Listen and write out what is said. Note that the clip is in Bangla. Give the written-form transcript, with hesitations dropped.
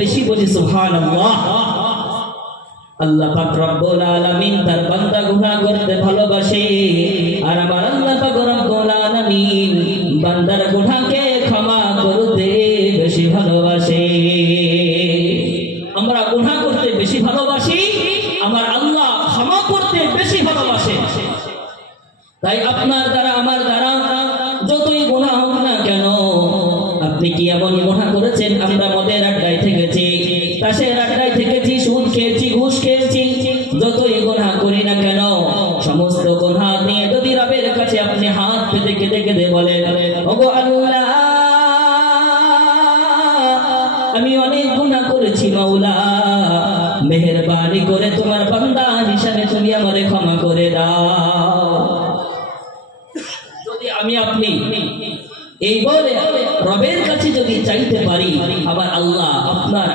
বেশি বলি সুবহানাল্লাহ। আল্লাহ পাক রব্বুল আলামিন তার বান্দা গুনাহ করতে ভালোবাসে, আর আমার আল্লাহ পাক রব্বুল আলামিন বান্দার গুনাহকে ক্ষমা করতে বেশি ভালোবাসে। আমরা গুনাহ করতে বেশি ভালোবাসি, আমার আল্লাহ ক্ষমা করতে বেশি ভালোবাসে। তাই আপনার দ্বারা আমার দ্বারা যতই গুনাহ হোক না কেন, আপনি কি এমন গুনাহ করেছেন? আমরা মদের আড্ডায় থেকেছি, তাসের আড্ডায় থেকেছি, সুদ খেয়েছি, ঘুষ খেয়েছি, যতই গুনাহ করি না কেন, সমস্ত গুনাহ নিয়ে যদি রবের কাছে আপনি হাত পেতে কেঁদে কেঁদে বলেন, ওগো আল্লাহ, আমি অনেক গুনাহ করেছি মাওলা, মেহেরবানি করে তোমার বান্দা হিসাবে তুমি আমারে ক্ষমা করে দাও। যদি আমি আপনি এই বলে রবের কাছে যদি চাইতে পারি, আবার আল্লাহ আপনার